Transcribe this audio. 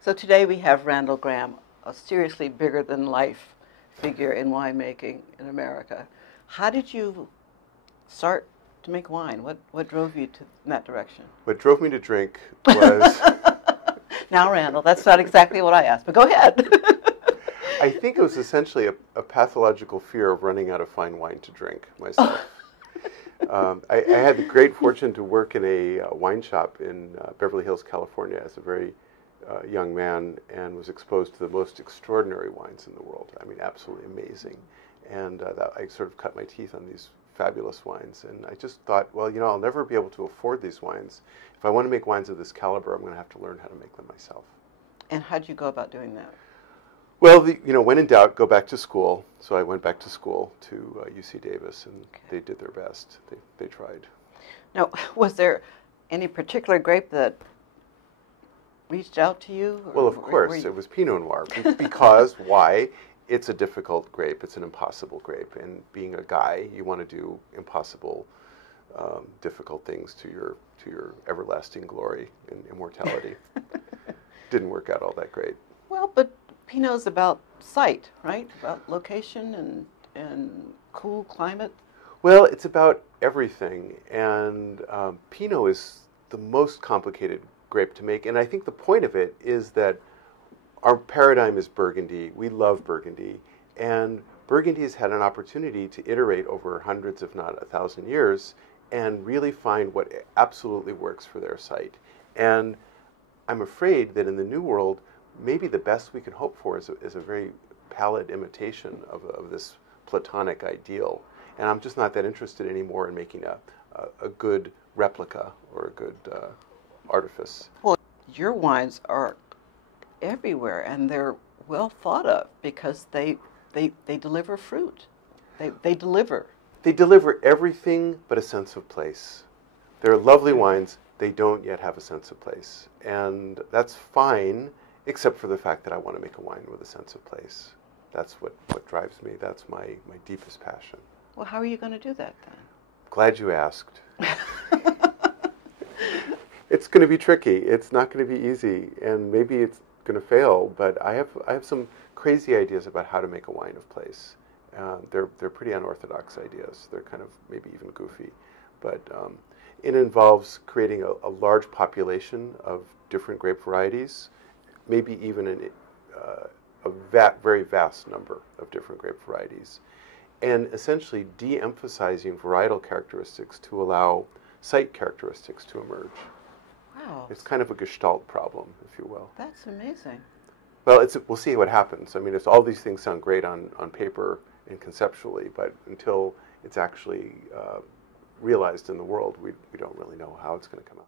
So today we have Randall Grahm, a seriously bigger than life figure in winemaking in America. How did you start to make wine? What drove you in that direction? What drove me to drink was, Now, Randall, that's not exactly what I asked, but go ahead. I think it was essentially a pathological fear of running out of fine wine to drink myself. I had the great fortune to work in a wine shop in Beverly Hills, California as a very young man, and was exposed to the most extraordinary wines in the world. I mean, absolutely amazing. And I sort of cut my teeth on these fabulous wines. And I just thought, well, you know, I'll never be able to afford these wines. If I want to make wines of this caliber, I'm going to have to learn how to make them myself. And how did you go about doing that? Well, when in doubt, go back to school. So I went back to school to UC Davis, and they did their best. They tried. Now, was there any particular grape that reached out to you? Well, of course, it was Pinot Noir. Because, why? It's a difficult grape. It's an impossible grape. And being a guy, you want to do impossible, difficult things to your everlasting glory and immortality. Didn't work out all that great. Well, but Pinot's about site, right? About location and cool climate. Well, it's about everything. And Pinot is the most complicated grape to make. And I think the point of it is that our paradigm is Burgundy. We love Burgundy. And Burgundy has had an opportunity to iterate over hundreds, if not 1,000 years, and really find what absolutely works for their site. And I'm afraid that in the New World, maybe the best we can hope for is a very pallid imitation of this Platonic ideal. And I'm just not that interested anymore in making a good replica or a good artifice. Well, your wines are everywhere, and they're well thought of because they deliver fruit. They deliver. They deliver everything but a sense of place. They're lovely wines. They don't yet have a sense of place. And that's fine, except for the fact that I want to make a wine with a sense of place. That's what drives me. That's my deepest passion. Well, how are you going to do that then? Glad you asked. It's going to be tricky. It's not going to be easy, and maybe it's going to fail. But I have some crazy ideas about how to make a wine of place. They're pretty unorthodox ideas. They're kind of maybe even goofy, but it involves creating a large population of different grape varieties, maybe even a very vast number of different grape varieties, and essentially de-emphasizing varietal characteristics to allow site characteristics to emerge. Wow. It's kind of a gestalt problem, if you will. That's amazing. Well, we'll see what happens. I mean, all these things sound great on paper and conceptually, but until it's actually realized in the world, we don't really know how it's going to come out.